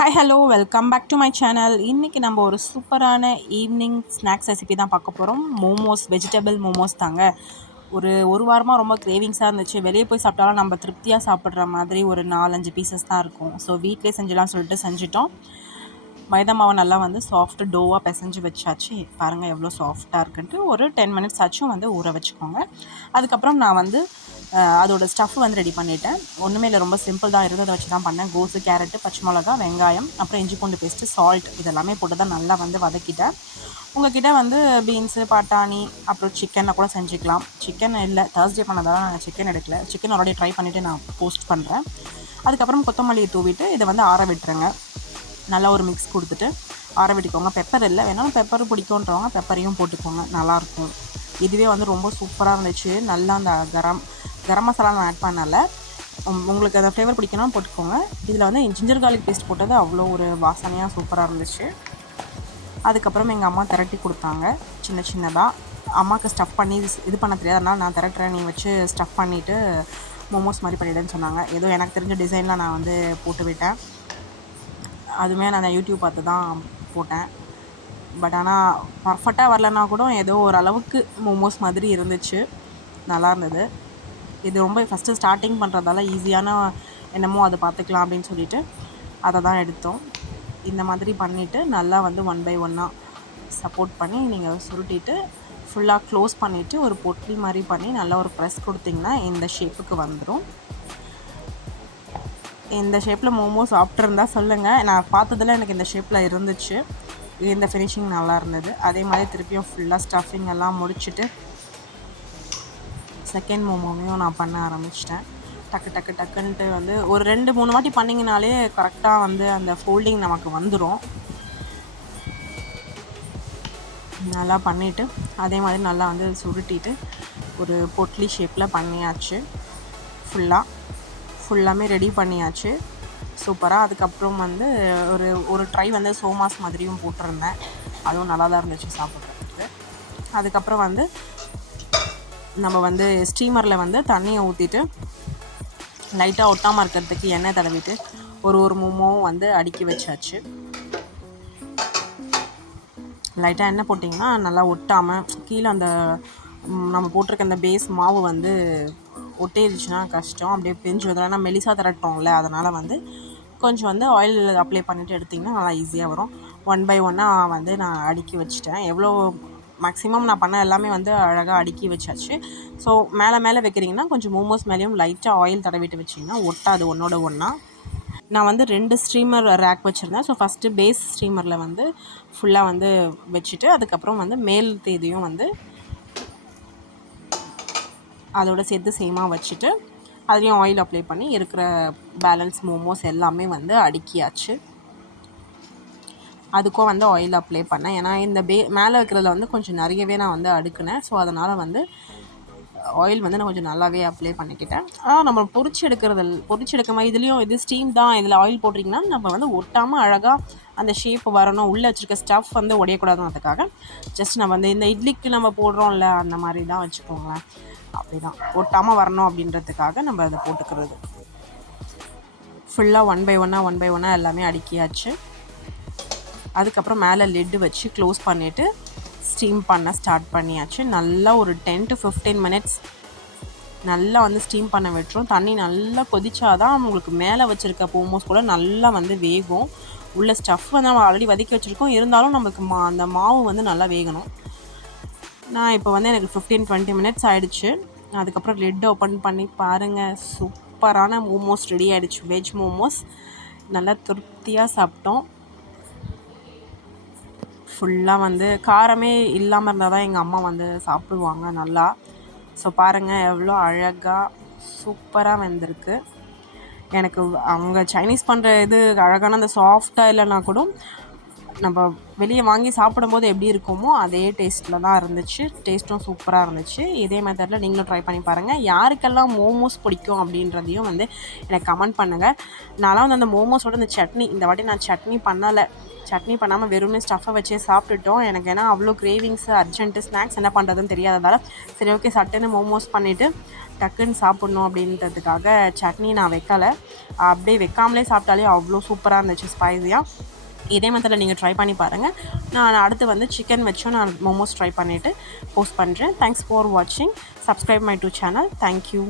Hi hello welcome back to my channel. இன்றைக்கி நம்ம ஒரு சூப்பரான ஈவினிங் ஸ்நாக்ஸ் ரெசிபி தான் பார்க்க போகிறோம். மோமோஸ், வெஜிடபிள் மோமோஸ் தாங்க. ஒரு வாரமாக ரொம்ப கிரேவிங்ஸாக இருந்துச்சு. வெளியே போய் சாப்பிட்டாலும் நம்ம திருப்தியாக சாப்பிட்ற மாதிரி ஒரு 4-5 பீசஸ் தான் இருக்கும். ஸோ வீட்டிலே செஞ்சிடலாம்னு சொல்லிட்டு செஞ்சிட்டோம். மைதா மாவை நல்லா சாஃப்ட்டு டோவாக பிசைஞ்சு வச்சாச்சு. பாருங்கள் எவ்வளோ சாஃப்டாக இருக்குன்ட்டு. ஒரு 10 மினிட்ஸ் ஆச்சும் ஊற வச்சுக்கோங்க. அதுக்கப்புறம் நான் அதோட ஸ்டஃப் ரெடி பண்ணிட்டேன். ஒன்றுமே இல்லை, ரொம்ப சிம்பிள் தான், இருந்ததை வச்சு தான் பண்ணேன். கோஸு, கேரட்டு, பச்சை மிளகா, வெங்காயம், அப்புறம் இஞ்சி பூண்டு பேஸ்ட்டு, சால்ட் இதெல்லாமே போட்டு தான் நல்லா வதக்கிட்டேன். உங்கள்கிட்ட பீன்ஸு, பட்டாணி, அப்புறம் சிக்கனை கூட செஞ்சுக்கலாம். சிக்கன் இல்லை, தேர்ஸ்டே பண்ணதால் நான் சிக்கன் எடுக்கல. சிக்கன் ஆல்ரெடி ட்ரை பண்ணிவிட்டு நான் போஸ்ட் பண்ணுறேன். அதுக்கப்புறம் கொத்தமல்லியை தூவிட்டு இதை ஆற விட்டுருங்க. நல்லா ஒரு மிக்ஸ் கொடுத்துட்டு ஆற விட்டுக்கோங்க. பெப்பர் இல்லை, வேணாலும் பெப்பர் பிடிக்குன்றவங்க பெப்பரையும் போட்டுக்கோங்க, நல்லாயிருக்கும். இதுவே ரொம்ப சூப்பராக இருந்துச்சு. நல்லா அந்த கரம் மசாலா நான் ஆட் பண்ணல. உங்களுக்கு அந்த ஃப்ளேவர் பிடிக்கணும் போட்டுக்கோங்க. இதில் ஜிஞ்சர் கார்லிக் பேஸ்ட் போட்டது அவ்வளோ ஒரு வாசனையாக சூப்பராக இருந்துச்சு. அதுக்கப்புறம் எங்கள் அம்மா திரட்டி கொடுத்தாங்க சின்ன சின்னதாக. அம்மாவுக்கு ஸ்டஃப் பண்ணி இது பண்ண தெரியாது, அதனால் நான் திரட்டுறேன், நீ வச்சு ஸ்டஃப் பண்ணிவிட்டு மோமோஸ் மாதிரி பண்ணிவிடுன்னு சொன்னாங்க. ஏதோ எனக்கு தெரிஞ்ச டிசைனில் நான் போட்டு விட்டேன். அதுவுமே நான் யூடியூப் பார்த்து தான் போட்டேன். பட் ஆனால் பர்ஃபெக்டாக வரலன்னா கூட ஏதோ ஓரளவுக்கு மோமோஸ் மாதிரி இருந்துச்சு, நல்லா இருந்தது. இது ரொம்ப ஃபஸ்ட்டு ஸ்டார்டிங் பண்ணுறதால ஈஸியான என்னமோ அதை பார்த்துக்கலாம் அப்படின்னு சொல்லிட்டு அதை தான் எடுத்தோம். இந்த மாதிரி பண்ணிவிட்டு நல்லா ஒன் பை ஒன்னாக சப்போர்ட் பண்ணி நீங்கள் சுருட்டிட்டு ஃபுல்லாக க்ளோஸ் பண்ணிவிட்டு ஒரு பொட்லி மாதிரி பண்ணி நல்லா ஒரு ப்ரெஸ் கொடுத்திங்கன்னா இந்த ஷேப்புக்கு வந்துடும். இந்த ஷேப்பில் மோமோஸ் சாப்பிட்ருந்தா சொல்லுங்கள். நான் பார்த்ததில் எனக்கு இந்த ஷேப்பில் இருந்துச்சு. இந்த ஃபினிஷிங் நல்லா இருந்தது. அதே மாதிரி திருப்பியும் ஃபுல்லாக ஸ்டஃபிங் எல்லாம் முடிச்சுட்டு செகண்ட் மோமோவையும் நான் பண்ண ஆரம்பிச்சிட்டேன். டக்குன்ட்டு ஒரு 2-3 வாட்டி பண்ணிங்கனாலே கரெக்டாக அந்த ஃபோல்டிங் நமக்கு வந்துடும். நல்லா பண்ணிவிட்டு அதே மாதிரி நல்லா சுருட்டிட்டு ஒரு பொட்லி ஷேப்பில் பண்ணியாச்சு. ஃபுல்லாமே ரெடி பண்ணியாச்சு சூப்பராக. அதுக்கப்புறம் ஒரு ட்ரை சோமாஸ் மாதிரியும் போட்டிருந்தேன். அதுவும் நல்லா தான் இருந்துச்சு சாப்பிட்றதுக்கு. அதுக்கப்புறம் நம்ம ஸ்டீமரில் தண்ணியை ஊற்றிட்டு லைட்டாக ஒட்டாமல் இருக்கிறதுக்கு எண்ணெய் தடவிட்டு ஒரு மோமோவும் அடுக்கி வச்சாச்சு. லைட்டாக எண்ணெய் போட்டிங்கன்னா நல்லா ஒட்டாமல் கீழே நம்ம போட்டிருக்க அந்த பேஸ் மாவு ஒட்டிடுச்சுன்னா கஷ்டம், அப்படியே பிரிஞ்சு வந்துடும். ஏன்னா மெலிசாக திரட்டோம்ல, அதனால் கொஞ்சம் ஆயில் அப்ளை பண்ணிவிட்டு எடுத்திங்கன்னா நல்லா ஈஸியாக வரும். ஒன் பை ஒன்னாக நான் அடுக்கி வச்சுட்டேன். எவ்வளோ மேக்ஸிமம் நான் பண்ண எல்லாமே அழகாக அடுக்கி வச்சாச்சு. ஸோ மேலே வைக்கிறீங்கன்னா கொஞ்சம் மோமோஸ் மேலேயும் லைட்டாக ஆயில் தடவிட்டு வச்சிங்கன்னா ஒட்டாது ஒன்றோட ஒன்றா. நான் 2 ஸ்ட்ரீமர் ரேக் வச்சுருந்தேன். ஸோ ஃபஸ்ட்டு பேஸ் ஸ்ட்ரீமரில் ஃபுல்லாக வச்சுட்டு அதுக்கப்புறம் மேல் தேதியும் அதோட சேர்த்து சேமாக வச்சுட்டு அதுலேயும் ஆயில் அப்ளை பண்ணி இருக்கிற பேலன்ஸ் மோமோஸ் எல்லாமே அடுக்கியாச்சு. அதுக்கும் ஆயில் அப்ளை பண்ணேன். ஏன்னா இந்த மேலே இருக்கிறதுல கொஞ்சம் நிறையவே நான் அடுக்கினேன். ஸோ அதனால் ஆயில் நான் கொஞ்சம் நல்லாவே அப்ளை பண்ணிக்கிட்டேன். ஆனால் நம்ம பொரிச்சு எடுக்காமல் இதுலேயும் இது ஸ்டீம் தான், இதில் ஆயில் போட்டிங்கன்னா நம்ம ஒட்டாமல் அழகாக அந்த ஷேப் வரணும், உள்ளே வச்சுருக்க ஸ்டஃப் உடையக்கூடாதுன்றதுக்காக ஜஸ்ட் நம்ம இந்த இட்லிக்கு நம்ம போடுறோம்ல அந்த மாதிரி தான் வச்சுக்கோங்களேன். அப்படி தான் ஒட்டாமல் வரணும் அப்படின்றதுக்காக நம்ம அதை போட்டுக்கிறது. ஃபுல்லாக ஒன் பை ஒன்னாக எல்லாமே அடுக்கியாச்சு. அதுக்கப்புறம் மேலே லிட்டு வச்சு க்ளோஸ் பண்ணிவிட்டு ஸ்டீம் பண்ண ஸ்டார்ட் பண்ணியாச்சு. நல்லா ஒரு 10 to 15 மினிட்ஸ் நல்லா ஸ்டீம் பண்ண விட்டுரும். தண்ணி நல்லா கொதிச்சாதான் உங்களுக்கு மேலே வச்சுருக்க மோமோஸ் கூட நல்லா வேகும். உள்ள ஸ்டஃப் நம்ம ஆல்ரெடி வதக்கி வச்சுருக்கோம், இருந்தாலும் நமக்கு அந்த மாவு நல்லா வேகணும். நான் இப்போ எனக்கு 15-20 மினிட்ஸ் ஆகிடுச்சு. அதுக்கப்புறம் லிட் ஓப்பன் பண்ணி பாருங்கள், சூப்பரான மோமோஸ் ரெடி ஆகிடுச்சு. வெஜ் மோமோஸ் நல்லா திருப்தியாக சாப்பிட்டோம். ஃபுல்லாக காரமே இல்லாமல் இருந்தால் தான் எங்கள் அம்மா சாப்பிடுவாங்க நல்லா. ஸோ பாருங்கள் எவ்வளோ அழகாக சூப்பராக வந்திருக்கு. எனக்கு அவங்க சைனீஸ் பண்ணுற இது அழகான அந்த சாஃப்டாக இல்லைனா கூட நம்ம வெளியே வாங்கி சாப்பிடும்போது எப்படி இருக்குமோ அதே டேஸ்ட்டில் தான் இருந்துச்சு. டேஸ்ட்டும் சூப்பராக இருந்துச்சு. இதே மெத்தடில் நீங்களும் ட்ரை பண்ணி பாருங்கள். யாருக்கெல்லாம் மோமோஸ் பிடிக்கும் அப்படின்றதையும் வந்து எனக்கு கமெண்ட் பண்ணுங்கள். நான்லாம் வந்து அந்த மோமோஸோட இந்த சட்னி, இந்த வாட்டி நான் சட்னி பண்ணலை. சட்னி பண்ணாமல் வெறுமே ஸ்டஃப்பை வச்சே சாப்பிட்டுட்டோம். எனக்கு ஏன்னா அவ்வளோ கிரேவிங்ஸு, அர்ஜென்ட்டு, ஸ்நாக்ஸ் என்ன பண்ணுறதுன்னு தெரியாததால் சரி ஓகே சட்டுன்னு மோமோஸ் பண்ணிவிட்டு டக்குன்னு சாப்பிட்ணும் அப்படின்றதுக்காக சட்னி நான் வைக்கலை. அப்படியே வைக்காமலே சாப்பிட்டாலே அவ்வளோ சூப்பராக இருந்துச்சு, ஸ்பைஸியாக. இதே மெத்தடில் நீங்கள் ட்ரை பண்ணி பாருங்கள். நான் அடுத்து வந்து சிக்கன் வச்சும் நான் மோமோஸ் ட்ரை பண்ணிவிட்டு போஸ்ட் பண்ணுறேன். தேங்க்ஸ் ஃபார் வாட்சிங். Subscribe my to channel. Thank you.